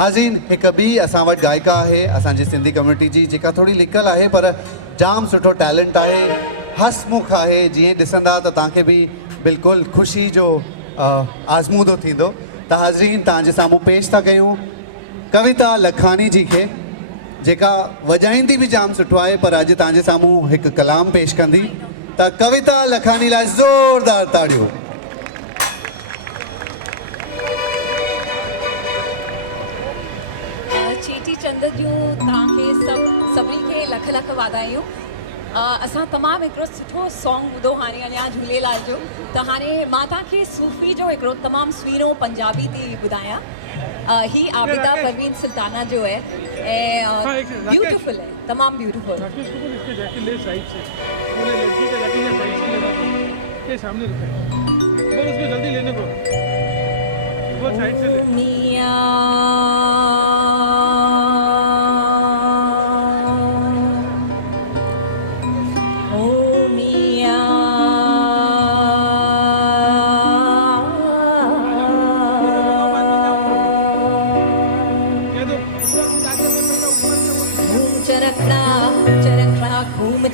हाज़रीन एक ॿी असां वटि गायिका आहे असांजी सिंधी कम्युनिटी जी जेका थोड़ी लिकल आहे पर जाम सुठो टैलेंट आहे हसमुख आहे जीअं ॾिसंदा त तव्हांखे बि बिल्कुलु ख़ुशी जो आज़मूदो थींदो त हाज़रीन तव्हांजे साम्हूं पेश था कयूं कविता लखानी जी खे जेका वॼाईंदी बि जाम सुठो आहे पर अॼु तव्हांजे साम्हूं हिकु कलाम पेश कंदी त कविता लखानी लाइ ज़ोरदार ताड़ियूं। चेटी चंड जूं तव्हांखे सभिनी खे लख लख वाधायूं। असां तमामु हिकिड़ो सुठो सॉन्ग ॿुधो हाणे अञा झूलेलाल जो त हाणे मां तव्हांखे सूफ़ी जो हिकिड़ो तमामु सुहिणो पंजाबी थी ॿुधायां। ही आबिदा परवीन सुल्ताना जो है ब्यूटीफुल है तमाम ब्यूटीफुल।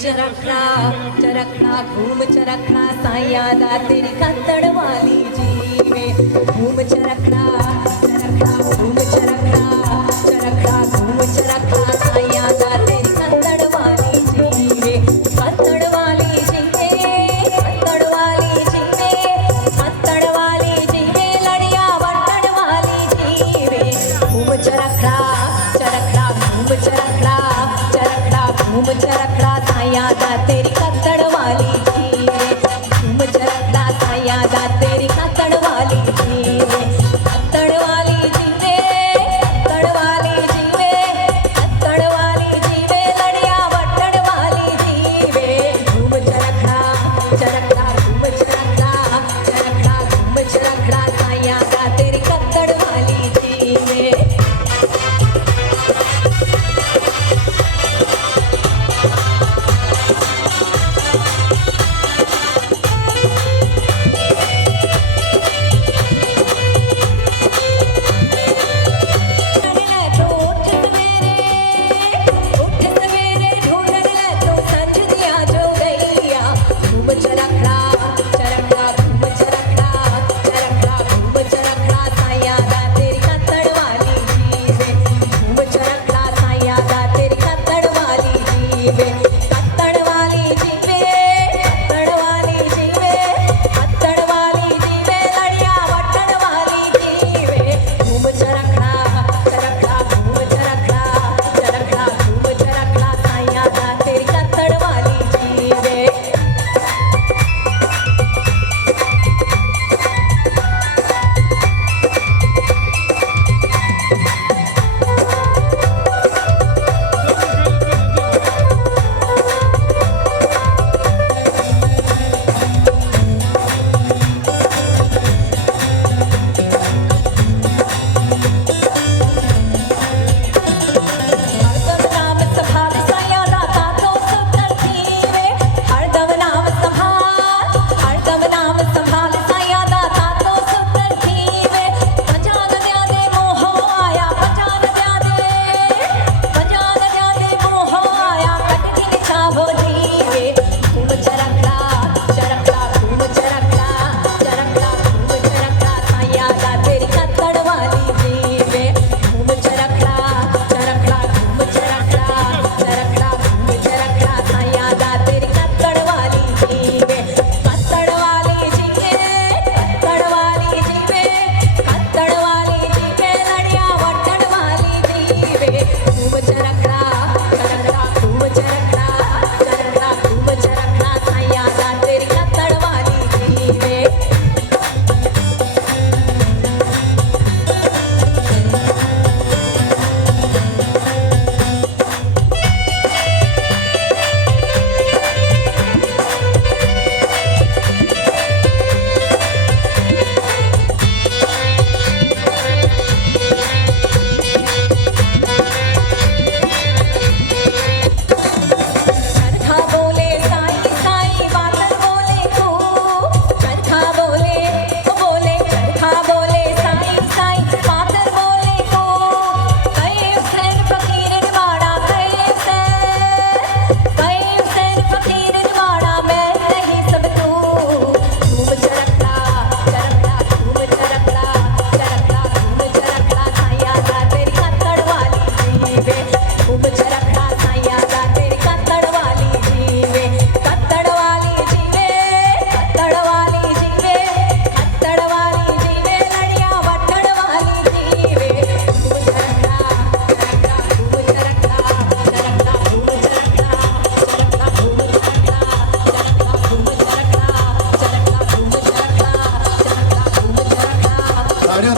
चरखना चरखना घूम चरखना साया दा तेरी कंदड़ वाली जीवे घूम चरखना चरखना घूम चरखना चरखना घूम चरखना साया दा तेरी कंदड़ वाली जीवे कंदड़ वाली जीवे कंदड़ वाली जीवे कंदड़ वाली जीवे लड़िया वटड़ वाली जीवे घूम चरखना चरखना घूम चरखना चरखना घूम चरखना साया तेरी कंदड़ वाली जीवे घूम चरखना साया तेरी कंदड़ वाली जीवे कंदड़ वाली जीवे कंदड़ वाली जीवे कंदड़ वाली जीवे लड़िया वटड़ वाली जीवे घूम चरखना चरखना घूम चरखना चरखना घूम चरखना साया तेरी कंदड़ वाली जीवे। तेरी कंदड़ वाली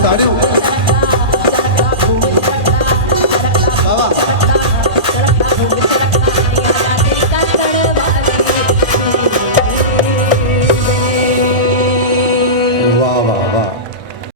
ताड़ियूं